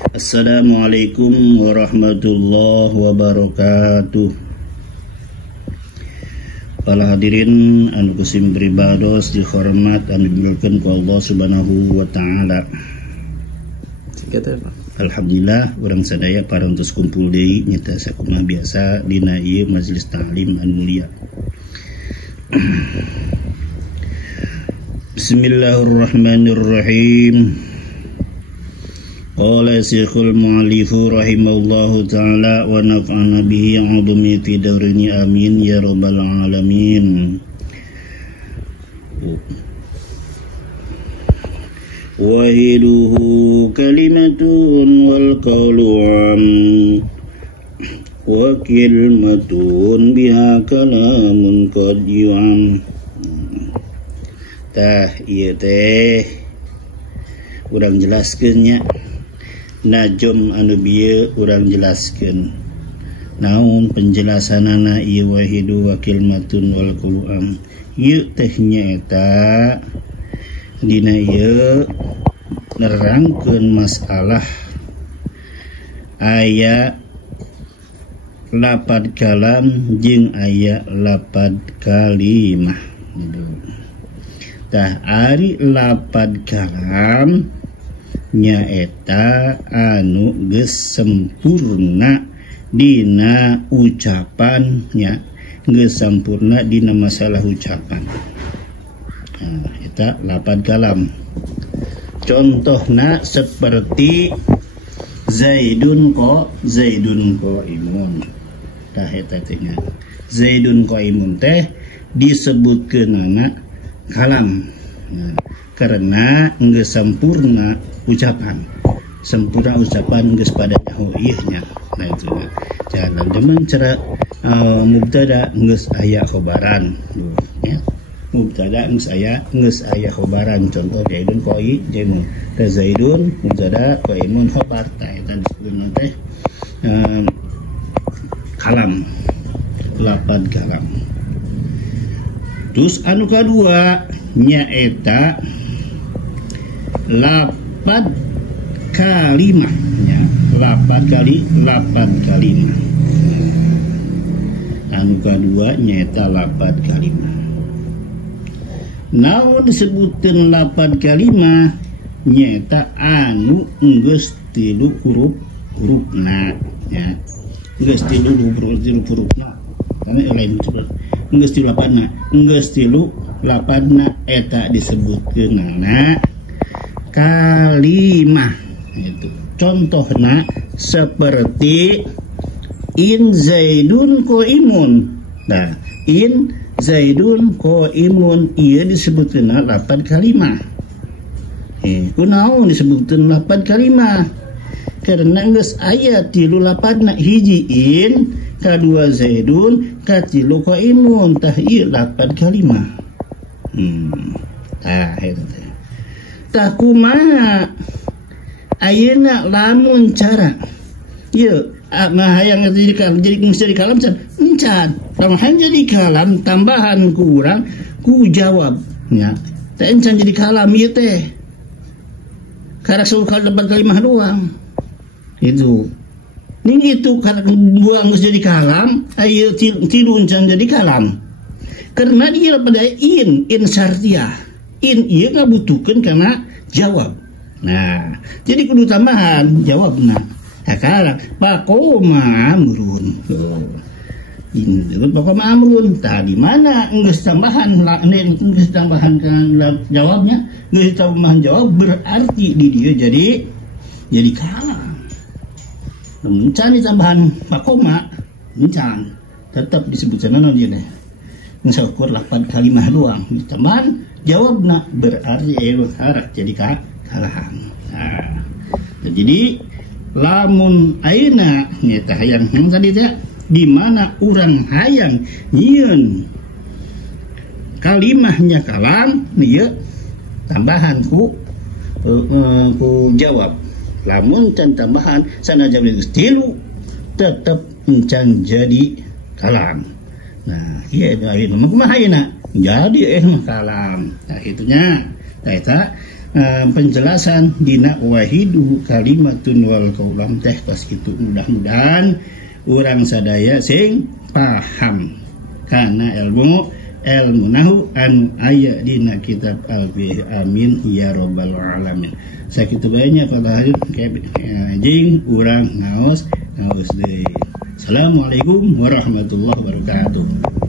Assalamualaikum warahmatullahi wabarakatuh. Para hadirin anu kusim beribados dihormat anu dimulkeun ku Allah Subhanahu wa taala. Alhamdulillah urang sadaya parantos kumpul deui nyata sakumaha biasa dina ieu majelis taklim anu mulia. Bismillahirrahmanirrahim. Qala Syekhul Mu'allifu rahimahullahu ta'ala wa nafa'ana bihi ya'udumi fi dawrini amin ya rabbal alamin. Wahiduhu kalimatun wal qawlu am wa kilmatun biha kalamun qad yu'am. Tah ieu teh urang jelaskeun nya. Najum anu bieu urang jelaskeun naon penjelasanana ieu wahidu wa kilmatun wal qulu'am. Ieu teh nyaeta dina ieu nerangkeun masalah aya lapad kalam jeung aya lapad kalimah. Tah ari lapad kalam nyaeta anu geus sempurna dina ucapan nya, geus sampurna dina masalah ucapan. Nah, eta lapad kalam. Contohna seperti Zaidun qaimun. Tah eta teh nya. Zaidun qaimun teh disebutkeunana kalam. Nah, karena geus sampurna ucapan, sempurna ucapan geus pada ieunya. Nah itu jangan demen cara mubtada geus aya khobaran ya. Mubtada geus aya khobaran. Contoh Zaidun qaimun. Zaidun mubtada qaimun khobar. Tah eta disebutna teh kalam, lapad kalam. Terus anu kadua nyaeta lapad kalimah ya, lapad kalimah. Anu kadua nyaeta lapad kalimah. Naon disebutkeun lapad kalimah nyaeta anu geus tilu hurufna ya. Geus tilu hurufna. Karena lain geus tilu lapadna, geus tilu lapadna eta disebutkeunana kalimah. Itu contohna seperti in Zaidun qaimun. Nah, in Zaidun qaimun ieu disebutkeunna lapad kalimah. Kunaon disebutkeun lapad kalimah? Karena geus aya tilu lapadna, hiji in, kadua Zaidun, katilu qaimun. Tah ieu lapad kalimah. Tah eta teh. Tah kumaha ayeuna lamun cara ieu hayang jadi kalam can tambahan jadi kalam tambahan ku urang ku jawab nya teh encan jadi kalam ieu teh karek sukal depan kalimah doang itu ning itu karek buang geus jadi kalam ayeuna tilu encan jadi kalam karena dia pada in syartiyah. In ieu ngabutuhkeun kana jawab. Nah, jadi kudu tambahan jawabna. Sekarang pakoma amrun. Ini pakoma amrun. Tah di mana geus tambahan geus tambahan jawabnya, geus tambahan jawab berarti di dia jadi kalam. Encan tambahan pakoma, encan tetap disebutna naon ieu teh. Ngukur lapad kalimah doang tambahan jawabna berarti harak jadi kalam. Nah, jadi lamun ayeuna nyata hayang tadi teh di mana urang hayang nyieun kalimahnya kalam ieu tambahan ku jawab. Lamun can tambahan sanajan geus tilu tetep encan jadi kalam. Nah, iya dari kumaha ayeuna jadi mah kalam. Nah, itunya. Nah, eta penjelasan dina wahidu kalimatun wal kaulam teh tos kitu. Mudah-mudahan urang sadaya sing paham karena ilmu nahu anu aya dina kitab al-bih. Amin ya rabbal alamin. Sakitu banyak pada hari jing urang ngaos deui. Assalamualaikum warahmatullahi wabarakatuh.